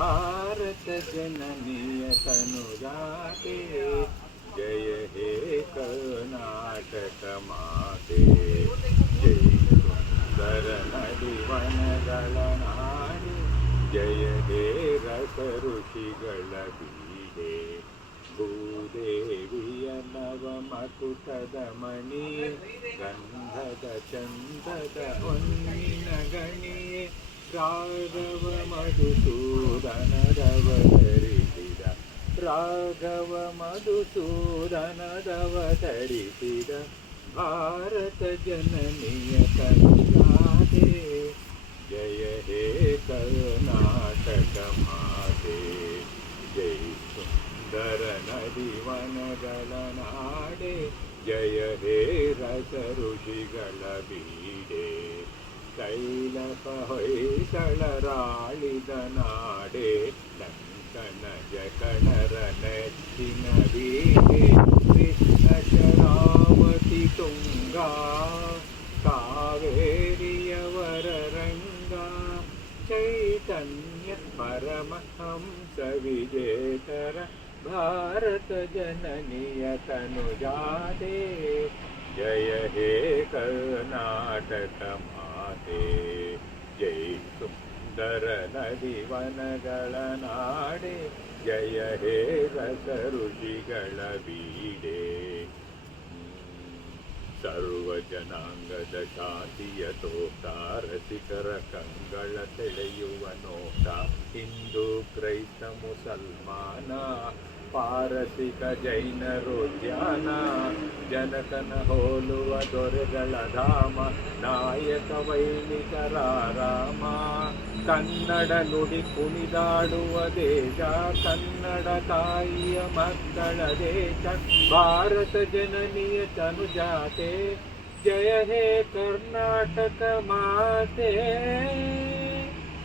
भारतजननीय तनुजाते जय हे कर्णाटकमाते जय सुन्दरनदिवनगलनाडे जय हे रसऋषिगळ बीजे ಭೂದೇವಿಯ ನವಮಕುಟದ ಮಣಿ ಗಂಧದ ಚಂದದ ಹೊನ್ನಿನ ಗಣಿಯೇ राघव मधुसूरनवीर राघव मधुसूरनवीर भारत जननीय काडे जय हे कर्नाटकमाधे जय सुन्दरन दिवनगलनाडे जय हे रस ऋषिगलबीडे ಕೈಲಪ ಹೊಯ್ಸಳರಾಳಿದ ನಾಡೆ ಲಂಕನ ಜಕಣರ ನೆಚ್ಚಿನ ಬೀಡೆ ಕೃಷ್ಣ ಶರಾವತಿ ತುಂಗಾ ಕಾವೇರಿಯವರ ರಂಗ ಚೈತನ್ಯ ಪರಮಹಂಸ ವಿಜೇತರ ಭಾರತ ಜನನಿಯ ತನುಜಾತೆ ಜಯ ಹೇ ಕರ್ನಾಟಕ ಮಾತೆ ಜೈ ಸುಂದರ ನದಿ ವನಗಳ ನಾಡೆ ಜಯ ಹೇ ರಸ ಋಷಿಗಳ ಬೀಡೆ ಸರ್ವ ಜನಾಂಗದ ಶಾಂತಿಯ ತೋಟ ರಸಿಕರ ಕಂಗಳ ಸೆಳೆಯುವ ನೋಟ ಹಿಂದೂ ಕ್ರೈಸ್ತ ಮುಸಲ್ಮಾನ ಪಾರಸಿಕ ಜೈನರು ಧ್ಯಾನ ಜನಕನ ಹೋಲುವ ದೊರೆಗಳ ಧಾಮ ನಾಯಕ ವೈಣಿಕರ ರಾಮ ಕನ್ನಡ ನುಡಿ ಕುಣಿದಾಡುವ ದೇಶ ಕನ್ನಡ ತಾಯಿಯ ಮಕ್ಕಳ ದೇಶ ಭಾರತ ಜನನಿಯ ತನುಜಾತೆ ಜಯ ಹೇ ಕರ್ನಾಟಕ ಮಾತೆ